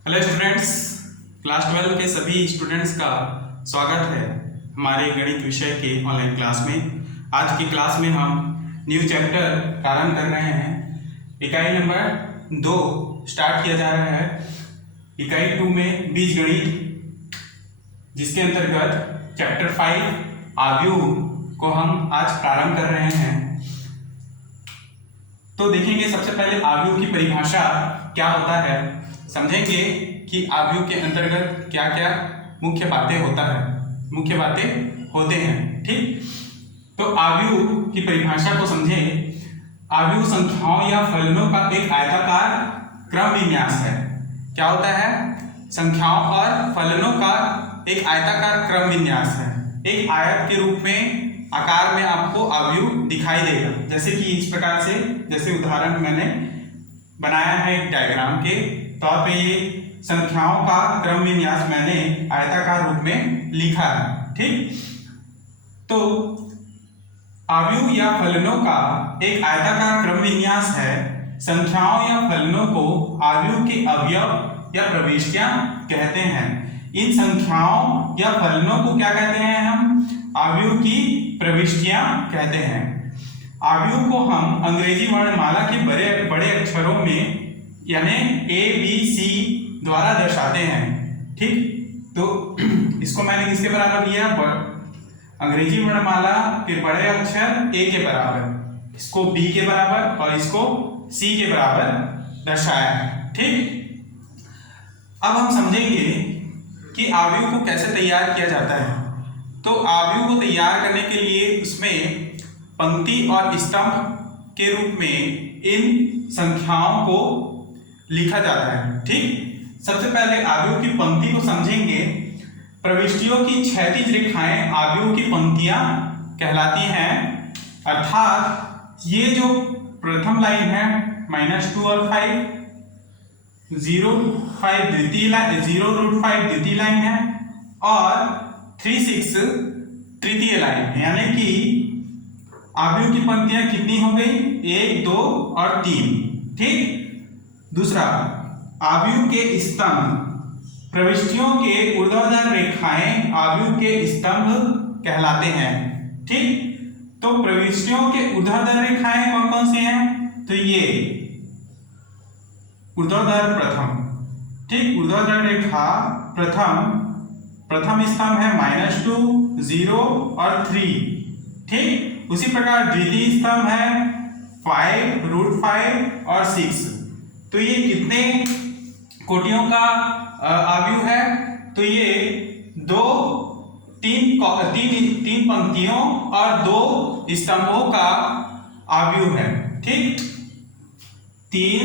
Hello students, class 12 के सभी students का स्वागत है हमारे गणित विषय के ऑनलाइन क्लास में। आज की क्लास में हम न्यू चैप्टर प्रारंभ कर रहे हैं। इकाई नंबर 2 स्टार्ट किया जा रहा है। इकाई 2 में बीजगणित, जिसके अंतर्गत चैप्टर 5 आव्यूह को हम आज प्रारंभ कर रहे हैं। तो देखेंगे सबसे पहले आव्यूह की परिभाषा क्या होता है, समझेंगे कि आव्यूह के अंतर्गत क्या क्या मुख्य बातें होते हैं। ठीक, तो आव्यूह की परिभाषा को समझें। आव्यूह संख्याओं या फलनों का एक आयताकार क्रम विन्यास है। क्या होता है? संख्याओं और फलनों का एक आयताकार क्रम विन्यास है। एक आयत के रूप में आकार में आपको आव्यूह दिखाई देगा, जैसे कि इस प्रकार से, जैसे उदाहरण मैंने बनाया है एक डायग्राम के तौर पे। ये संख्याओं का क्रम विन्यास मैंने आयताकार रूप में लिखा है। ठीक, तो आव्यूह या फलनों का एक आयताकार क्रम विन्यास है। संख्याओं या फलनों को आव्यूह के अवयव या प्रविष्टियां कहते हैं। इन संख्याओं या फलनों को क्या कहते हैं? हम आव्यूह की प्रविष्टियां कहते हैं। आव्यूह को हम अंग्रेजी वर्णमाला के बड़े अक्षरों में यानी ABC द्वारा दर्शाते हैं। ठीक, तो इसको मैंने किसके बराबर लिया? अंग्रेजी वर्णमाला के बड़े अक्षर A के बराबर, इसको B के बराबर और इसको C के बराबर दर्शाया है। ठीक, अब हम समझेंगे कि आव्यूह को कैसे तैयार किया जाता है। तो आव्यूह को तैयार करने के लिए उसमें पंक्ति और स्तंभ के रूप में इन संख्याओं को लिखा जाता है। ठीक, सबसे पहले आव्यूह की पंक्ति को समझेंगे। प्रविष्टियों की क्षैतिज रेखाएं आव्यूह की पंक्तियां कहलाती हैं। अर्थात ये जो प्रथम लाइन है -2 और 5, 0.5 द्वितीय लाइन, 0.5 द्वितीय लाइन है और 3.6 तृतीय लाइन है। यानी कि आव्यूह की पंक्तियां कितनी हो गई? 1, 2 और 3। ठीक, दूसरा, आव्यूह के स्तंभ। प्रविष्टियों के ऊर्ध्वाधर रेखाएं आव्यूह के स्तंभ कहलाते हैं। ठीक, तो प्रविष्टियों के ऊर्ध्वाधर रेखाएं कौन कौन सी हैं? तो ये ऊर्ध्वाधर प्रथम। ठीक, ऊर्ध्वाधर रेखा प्रथम स्तंभ है -2, 0 और 3। ठीक, उसी प्रकार द्वितीय स्तंभ है 5, √5 और 6। तो ये कितने कोटियों का आव्यूह है? तो ये तीन पंक्तियों और 2 स्तंभों का आव्यूह है। ठीक, 3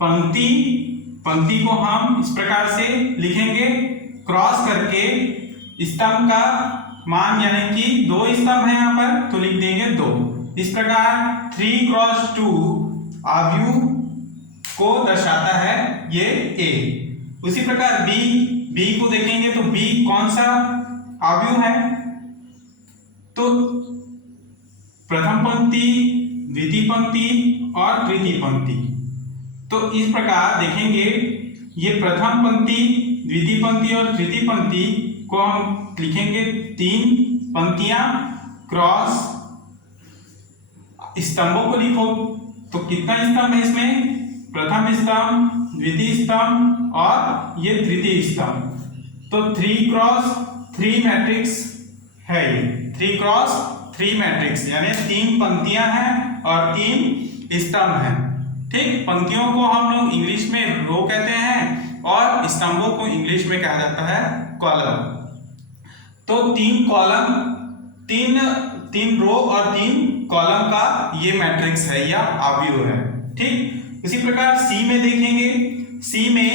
पंक्ति को हम इस प्रकार से लिखेंगे, क्रॉस करके स्तंभ का मान, यानी कि 2 स्तंभ है यहाँ पर, तो लिख देंगे 2। इस प्रकार 3x2 आव्यूह को दर्शाता है ये A। उसी प्रकार B को देखेंगे तो B कौन सा आव्यूह है? तो प्रथम पंक्ति, द्वितीय पंक्ति और तृतीय पंक्ति। तो इस प्रकार देखेंगे ये प्रथम पंक्ति, द्वितीय पंक्ति और तृतीय पंक्ति को हम लिखेंगे 3 पंक्तियां क्रॉस स्तंभों को लिखो। तो कितना स्तंभ है इसमें? प्रथम स्तंभ, द्वितीय स्तंभ और ये तृतीय स्तंभ। तो 3x3 मैट्रिक्स है ये, 3x3 मैट्रिक्स, यानी 3 पंक्तियां हैं और 3 स्तंभ हैं। ठीक, पंक्तियों को हम लोग इंग्लिश में रो कहते हैं और स्तंभों को इंग्लिश में कहा जाता है कॉलम। तो 3 कॉलम, 3 रो और 3 कॉलम का ये मैट्रिक्स है या आव्यूह है। ठीक, इसी प्रकार C में देखेंगे। C में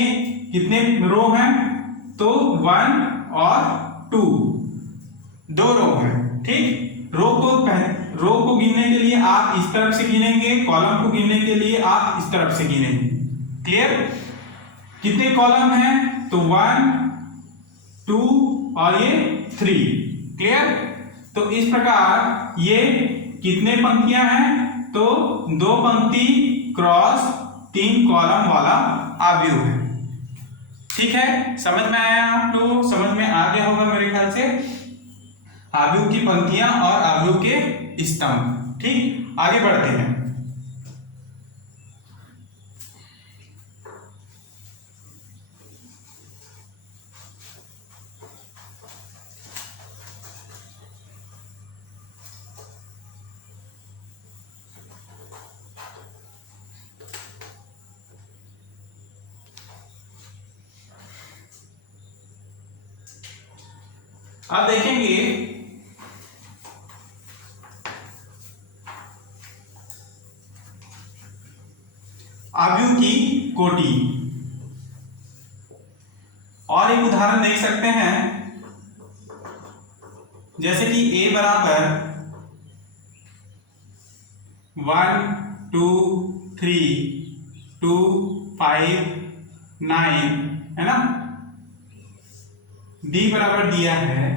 कितने रो हैं? तो 1 और 2, 2 रो हैं। ठीक, रो को गिनने के लिए आप इस तरफ से गिनेंगे, कॉलम को गिनने के लिए आप इस तरफ से गिनेंगे। क्लियर? कितने कॉलम हैं? तो 1, 2 और ये 3। क्लियर? तो इस प्रकार ये कितने पंक्तियां हैं? तो 2 पंक्ति क्रॉस 3 कॉलम वाला आव्यूह है। ठीक है, समझ में आया आप लोग? समझ में आ गया होगा मेरे ख्याल से आव्यूह की पंक्तियां और आव्यूह के स्तंभ। ठीक, आगे बढ़ते हैं। अब देखेंगे आव्यूह की कोटि। और एक उदाहरण देख सकते हैं, जैसे कि A बराबर 1 2 3 2 5 9 है ना। D बराबर दिया है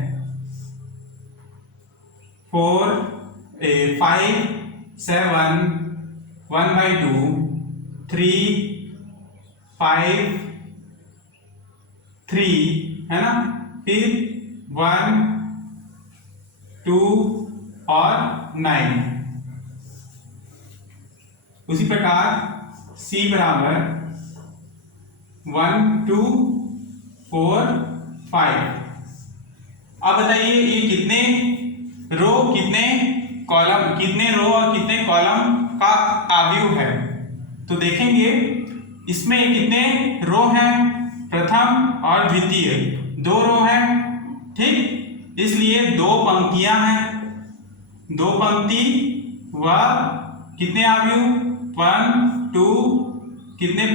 4 5 7 1/2 3 5 3 है ना, फिर 1 2 और 9। उसी प्रकार C बराबर 1 2 4 5। अब बताइए ये कितने रो कितने कॉलम, कितने रो और कितने कॉलम का आव्यूह है? तो देखेंगे इसमें कितने रो हैं, प्रथम और द्वितीय, 2 रो हैं। ठीक, इसलिए 2 पंक्तियां हैं, 2 पंक्ति व कितने आव्यूह, 1 2 कितने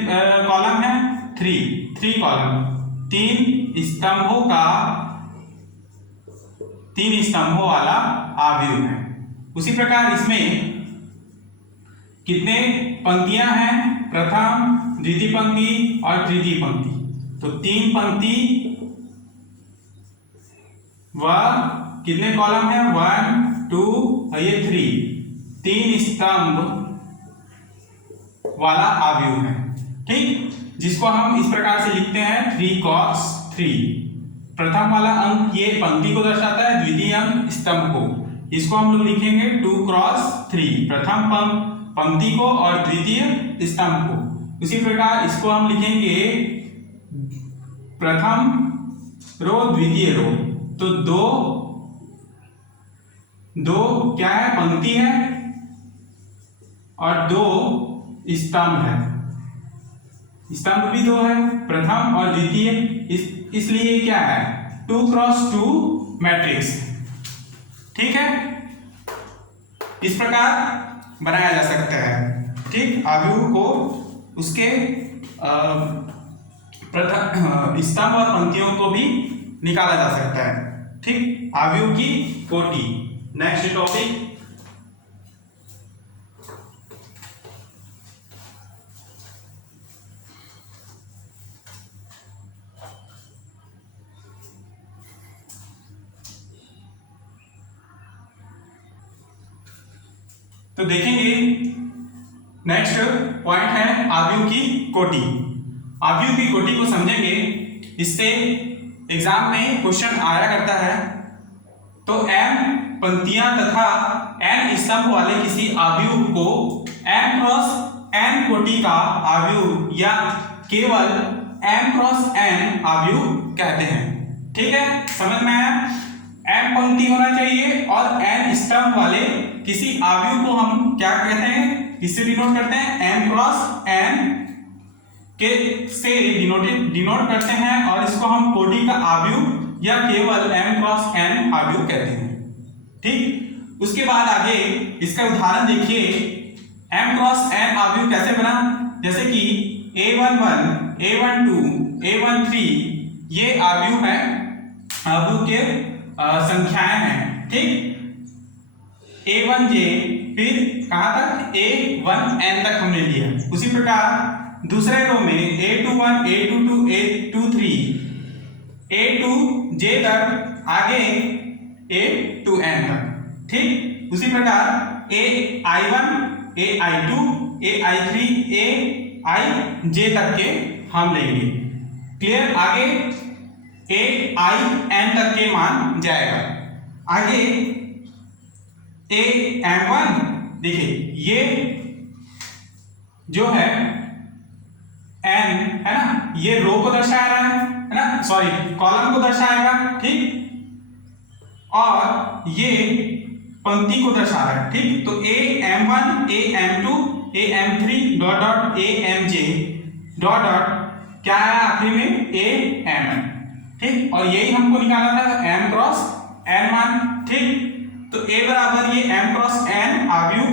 कॉलम है, 3 कॉलम, 3 स्तंभों वाला आव्यूह है। उसी प्रकार इसमें कितने पंक्तियां हैं, प्रथम, द्वितीय पंक्ति और तृतीय पंक्ति। तो 3 पंक्ति व कितने कॉलम है, 1 2 और ये 3 स्तंभ वाला आव्यूह है। ठीक, जिसको हम इस प्रकार से लिखते हैं 3 cos 3। प्रथम वाला अंक ये पंक्ति को दर्शाता है, द्वितीय अंक स्तंभ को। इसको हम लोग लिखेंगे 2 क्रॉस 3, प्रथम पंक्ति को और द्वितीय स्तंभ को। उसी प्रकार इसको हम लिखेंगे प्रथम रो द्वितीय रो। तो दो क्या है, पंक्ति है और 2 स्तंभ है। स्तंभ भी 2 है, प्रथम और द्वितीय, इसलिए क्या है 2 क्रॉस 2 मैट्रिक्स। ठीक है, इस प्रकार बनाया जा सकता है। ठीक, आव्यूह को उसके प्रथम स्तंभ और पंक्तियों को भी निकाला जा सकता है। ठीक, आव्यूह की कोटि। नेक्स्ट टॉपिक, तो देखेंगे नेक्स्ट पॉइंट है आव्यूह की कोटि। आव्यूह की कोटि को समझेंगे, इससे एग्जाम में क्वेश्चन आया करता है। तो m पंक्तियां तथा n स्तंभ वाले किसी आव्यूह को m क्रॉस n कोटि का आव्यूह या केवल m क्रॉस n आव्यूह कहते हैं। ठीक है, समझ में आया? m पंक्ति होना चाहिए और n स्तंभ वाले किसी आव्यूह को हम क्या कहते हैं, किससे डिनोट करते हैं, m क्रॉस n के से डिनोट करते हैं और इसको हम कोटि का आव्यूह या केवल m क्रॉस n आव्यूह कहते हैं। ठीक, उसके बाद आगे इसका उदाहरण देखिए, m क्रॉस n आव्यूह कैसे बना। जैसे कि a11 a12 a13 ये आव्यूह है, आव्यूह के संख्याएं हैं। ठीक, a1j फिर कहां तक, a1n तक हमने लिया। उसी प्रकार दूसरे रो में a21 a22 a23 a2j तक, आगे a2n तक। ठीक, उसी प्रकार ai1 ai2 ai3 aij तक के हम लेंगे। क्लियर। आगे ए आई एन तक के मान जाएगा। आगे ए एम वन, देखिए ये जो है एन है ना, ये रो को दर्शाया रहा है ना, सॉरी कॉलम को दर्शाएगा, ठीक, और ये पंक्ति को दर्शा रहा है, ठीक। तो A M one, A M two, A M three dot dot A M J dot dot क्या है आखिरी में ए एम एन, ठीक। और यही हमको निकालना था एम क्रॉस एन मान, ठीक। तो ए बराबर ये एम क्रॉस एन आव्यूह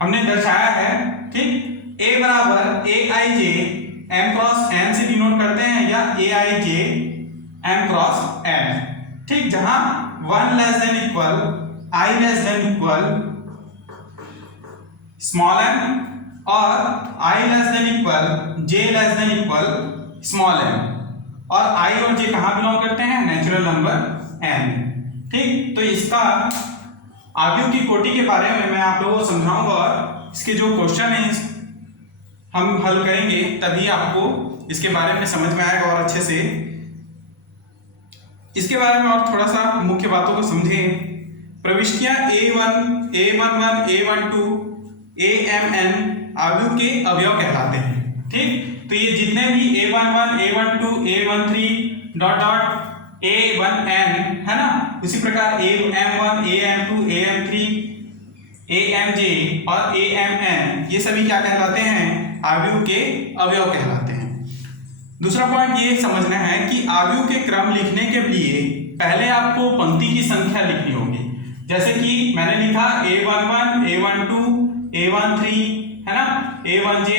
हमने दर्शाया है, ठीक। ए बराबर A I J M cross N से डिनोट करते हैं, या A I J M cross N, ठीक। जहां one less than equal I less than equal small M और I less than equal J less than equal small M, और I और जे कहां बिलोंग करते हैं, नेचुरल नंबर एन, ठीक। तो इसका आव्यूह की कोटि के बारे में मैं आप लोगों को समझाऊंगा, और इसके जो क्वेश्चन है हम हल करेंगे, तभी आपको इसके बारे में समझ में आएगा और अच्छे से। इसके बारे में और थोड़ा सा मुख्य बातों को समझें। प्रविष्टियां A1, A11, A12, AMN आव्यूह के अवयव कहलाते हैं, ठीक। तो ये जितने भी A11, A12, A13 dot dot A1N है ना, उसी प्रकार AM1, AM2, AM3, AMJ और AMN ये सभी क्या कहलाते हैं, आव्यूह के अवयव कहलाते हैं। दूसरा पॉइंट ये समझना है कि आव्यूह के क्रम लिखने के लिए पहले आपको पंक्ति की संख्या लिखनी होगी। जैसे कि मैंने लिखा A11, A12, A13 है ना, A1J,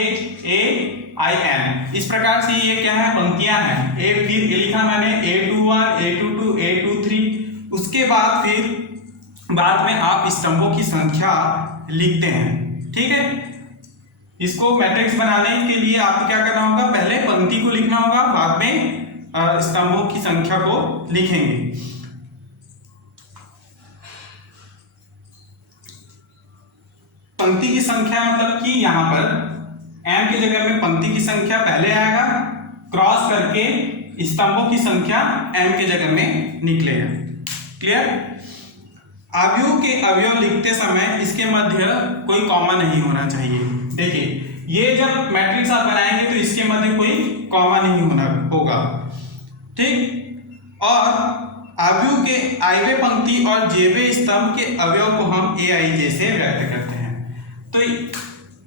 AIN, इस प्रकार से ये क्या है, पंक्तियां हैं। फिर लिखा मैंने A21, A22, A23, उसके बाद फिर बाद में आप स्तंभों की संख्या लिखते हैं, ठीक है। इसको मैट्रिक्स बनाने के लिए आपको क्या करना होगा, पहले पंक्ति को लिखना होगा, बाद में स्तंभों की संख्या को लिखेंगे। पंक्ति की संख्या मतलब कि यहां पर m की जगह में पंक्ति की संख्या पहले आएगा, क्रॉस करके स्तंभों की संख्या m की जगह में निकलेगा। क्लियर। आव्यूह के अवयव लिखते समय इसके मध्य कोई कॉमा नहीं होना चाहिए। देखिए ये जब मैट्रिक्स आप बनाएंगे तो इसके मध्य कोई कॉमा नहीं होगा, ठीक। और आव्यूह के आईवे पंक्ति और जेवे स्तंभ के अवयव को हम ए आई जे से व्यक्त करते हैं। तो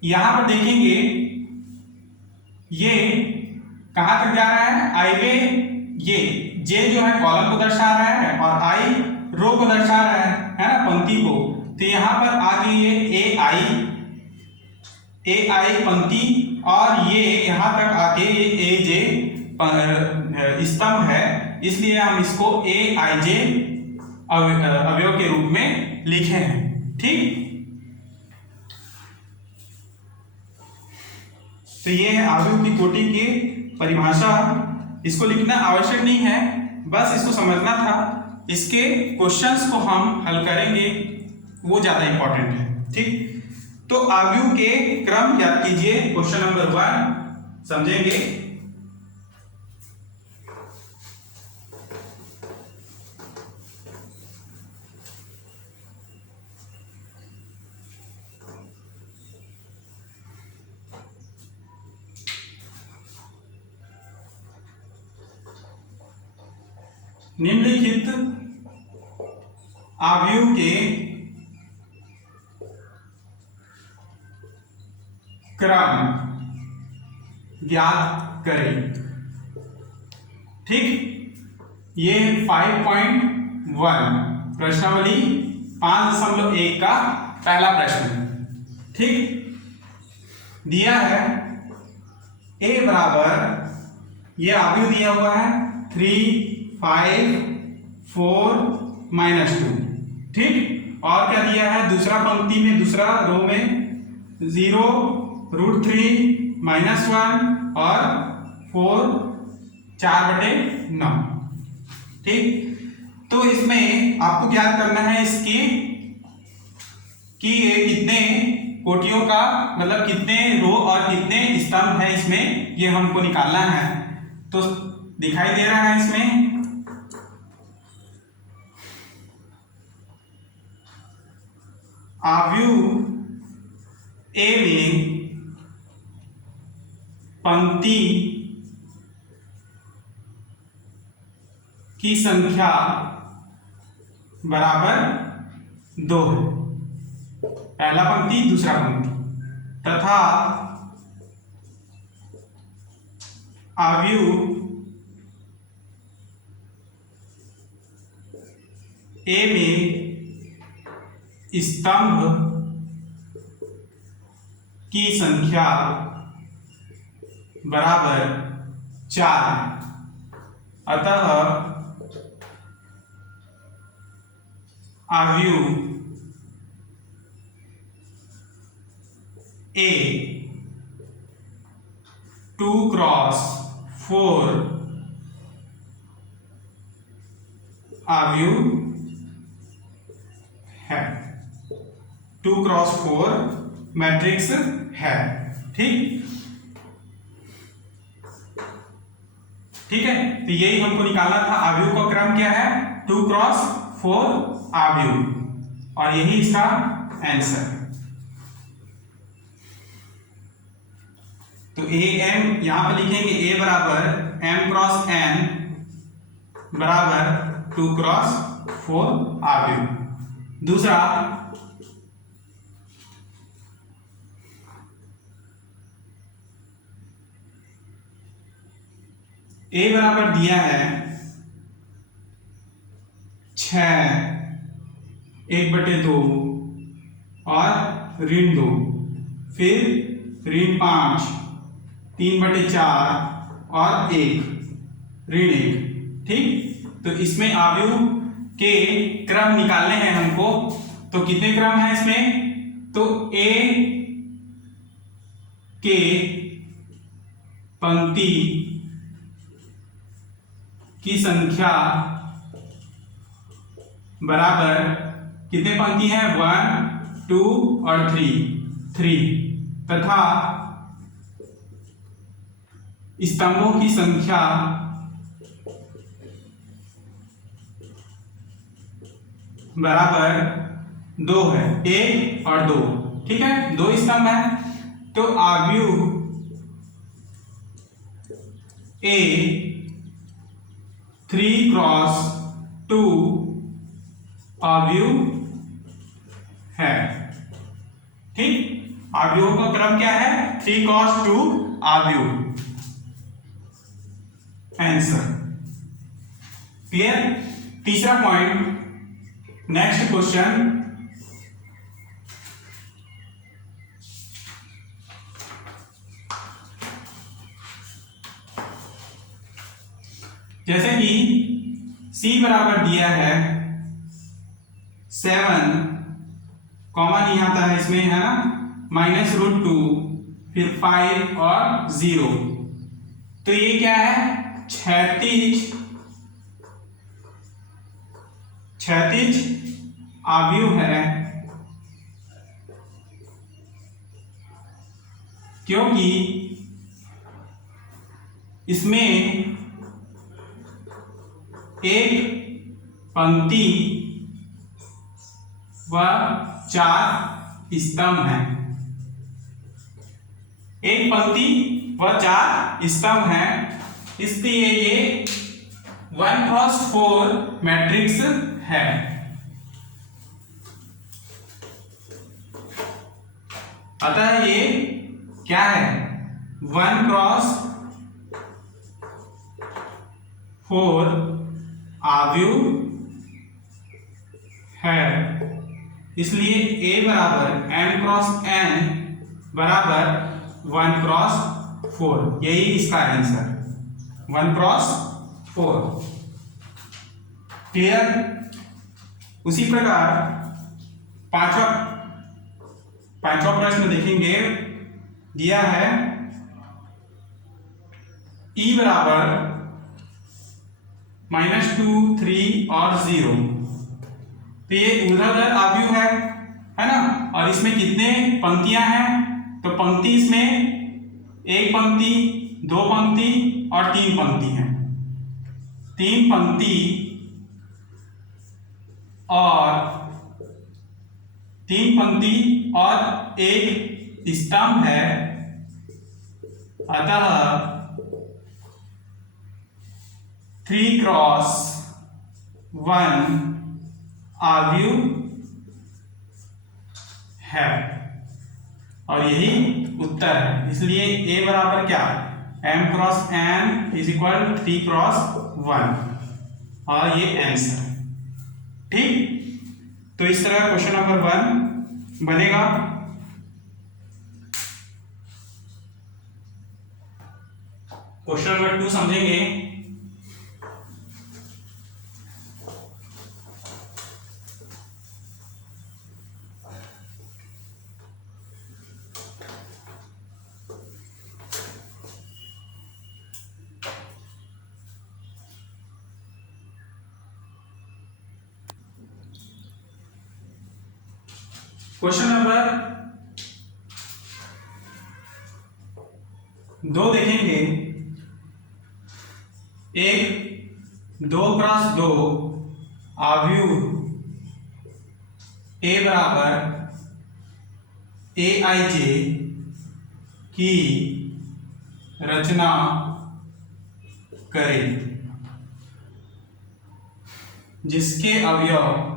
यहां पर देखेंगे ये कहां तक जा रहा है, आईवे, ये जे जो है कॉलम को दर्शा रहा है और आई रो को दर्शा रहा है ना, पंक्ति को। तो यहां पर आगे ये ए आई पंक्ति और ये यहां तक आके ये ए जे स्तंभ है, इसलिए हम इसको ए आई जे अवयव के रूप में लिखे हैं, ठीक। तो ये है आव्यूह की कोटि की परिभाषा। इसको लिखना आवश्यक नहीं है, बस इसको समझना था। इसके क्वेश्चंस को हम हल करेंगे, वो ज्यादा इंपॉर्टेंट है, ठीक। तो आव्यूह के क्रम याद कीजिए, क्वेश्चन नंबर 1 समझेंगे। निम्नलिखित आव्यूह के क्रम ज्ञात करें, ठीक। ये 5.1 प्रश्नावली 5.1 का पहला प्रश्न, ठीक। दिया है ए बराबर, ये आव्यूह दिया हुआ है 3, 5, 4, -2, ठीक। और क्या दिया है, दूसरा पंक्ति में, दूसरा रो में 0, √3, -1 और 4, 4/9, ठीक। तो इसमें आपको क्या करना है इसकी कि ये कितने कोटियों का मतलब कितने रो और कितने स्तंभ है इसमें, ये हमको निकालना है। तो दिखाई दे रहा है इसमें आव्यूह ए में पंक्ति की संख्या बराबर 2 है, पहला पंक्ति दूसरा पंक्ति, तथा आव्यूह ए में स्तंभ की संख्या बराबर 4 है। अतः आव्यूह ए 2x4 आव्यूह है, 2x4 मैट्रिक्स है। ठीक है, तो यही हमको निकालना था। आव्यूह का क्रम क्या है? 2x4 आव्यूह, और यही इसका आंसर है। तो ए एम यहां पर लिखेंगे, ए बराबर m क्रॉस n बराबर 2x4 आव्यूह। दूसरा, ए बराबर दिया है 6 1/2 और ऋण 2, फिर ऋण 5 3/4 और 1 ऋण 1। ठीक, तो इसमें आव्यूह के क्रम निकालने हैं हमको। तो कितने क्रम हैं इसमें? तो ए के पंक्ति की संख्या बराबर, कितने पंक्ति हैं? 1 2 और 3, तथा स्तंभों की संख्या बराबर 2 है, 1 और 2। ठीक है, 2 स्तंभ है। तो आव्यूह ए 3x2 आव्यूह है। ठीक, आव्यूह का क्रम क्या है? 3x2 आव्यूह। Answer clear. तीसरा पॉइंट, नेक्स्ट क्वेश्चन, जैसे कि C बराबर दिया है 7, कॉमन नहीं आता है इसमें, है ना, -√2, फिर 5 और 0। तो ये क्या है? क्षैतिज आव्यूह है, क्योंकि इसमें एक पंक्ति व 4 स्तंभ हैं। एक पंक्ति व 4 स्तंभ हैं, इसलिए ये 1x4 मैट्रिक्स है। अतः ये क्या है? 1x4 आव्यूह है। इसलिए A बराबर m×n बराबर 1x4, यही इसका आंसर, 1x4। क्लियर। उसी प्रकार पांचवा प्रश्न देखेंगे, दिया है E बराबर -2 3 और 0। तो ये ऊर्ध्वाधर आव्यूह है ना, और इसमें कितने पंक्तियां हैं? तो पंक्ति इसमें एक पंक्ति 2 पंक्ति और 3 पंक्ति हैं। 3 पंक्ति और एक स्तंभ है, अतः 3x1 आव्यूह है और यही उत्तर है। इसलिए A बराबर क्या, m cross n is equal 3x1 और ये आंसर। ठीक, तो इस तरह क्वेश्चन नंबर 1 बनेगा। क्वेश्चन नंबर 2 समझेंगे। क्वेश्चन नंबर 2 देखेंगे। एक 2x2 आव्यूह A बराबर AIJ की रचना करें, जिसके अवयव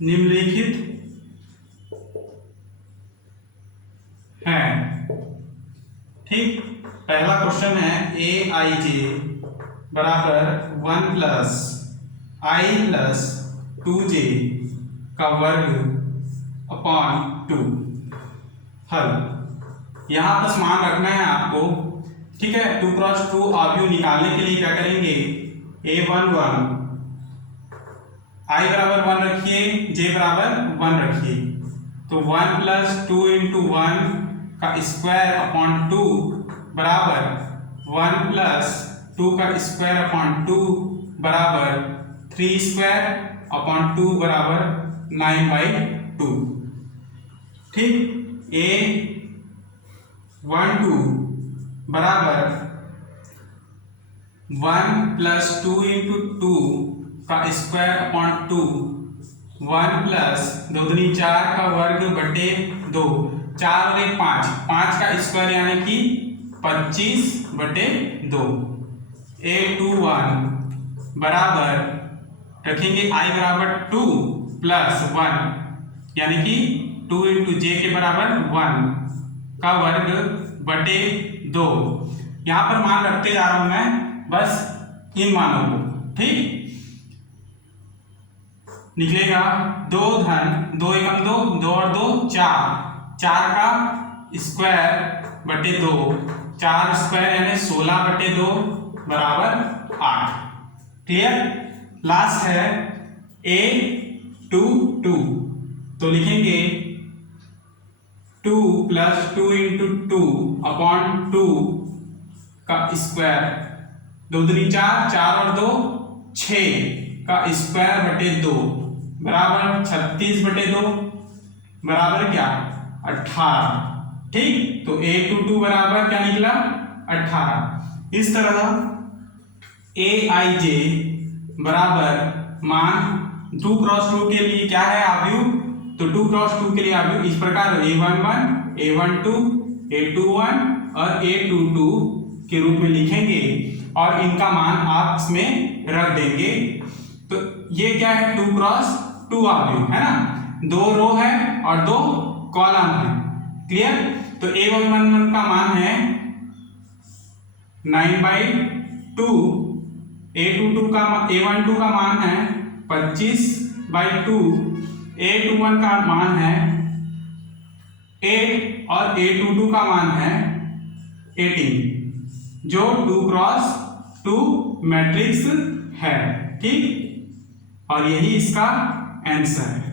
निम्नलिखित हैं। ठीक, पहला क्वेश्चन है AIJ बराबर 1 प्लस I प्लस 2J का वर्ग अपॉन 2। हल, यहां बस मान रखना है आपको। ठीक है, 2x2 आव्यूह निकालने के लिए क्या करेंगे, A11 I बराबर 1 रखिए, J बराबर 1 रखिए, तो 1 प्लस 2 इंटू 1 का स्क्वायर अपॉन 2 बराबर 1 प्लस 2 का स्क्वायर अपॉन 2 बराबर 3 स्क्वायर अपॉन 2 बराबर 9/2। ठीक, A12 बराबर 1 प्लस 2 इंटू 2 का स्क्वायर अपॉन 2, 1 प्लस 2 दूनी 4 का वर्ग बटे 2, 4 और 1 5, 5 का स्क्वायर यानी कि 25/2। A21 बराबर रखेंगे I बराबर 2 प्लस 1 यानी कि 2 इंटू J के बराबर 1 का वर्ग बटे 2। यहां पर मान रखते जा रहा हूं मैं बस इन मानों को। ठीक, निकलेगा 2 धन 2 एकम 2, 2 और 2 4, 4 का स्क्वायर बटे 2, 4 स्क्वायर यानी 16/2 बराबर 8। क्लियर। लास्ट है A22, तो लिखेंगे 2 प्लस 2 इंटू 2 अपॉन 2 का स्क्वायर, 2 दूनी 4, 4 और 2 6 का स्क्वायर बटे 2 बराबर 36/2 बराबर क्या, 18। ठीक, तो A22 बराबर क्या निकला, 18। इस तरह AIJ बराबर मान 2x2 के लिए क्या है आव्यूह, तो 2x2 के लिए आव्यूह इस प्रकार A11, A12, A21 और A22 के रूप में लिखेंगे और इनका मान आप इसमें रख देंगे। तो ये क्या है, 2x2 आव्यूह है ना, 2 रो है और 2 कॉलम है। क्लियर। तो A11 का मान है 9/2, A12 का मान है 25/2, A21 का मान है 8 और A22 का मान है 18, जो 2x2 मैट्रिक्स है। ठीक, और यही इसका आंसर है।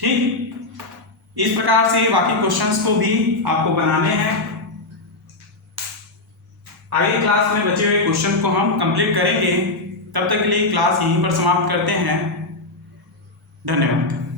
ठीक, इस प्रकार से बाकी क्वेश्चंस को भी आपको बनाने हैं। आगे क्लास में बचे हुए क्वेश्चन को हम कंप्लीट करेंगे। तब तक के लिए क्लास यहीं पर समाप्त करते हैं। धन्यवाद।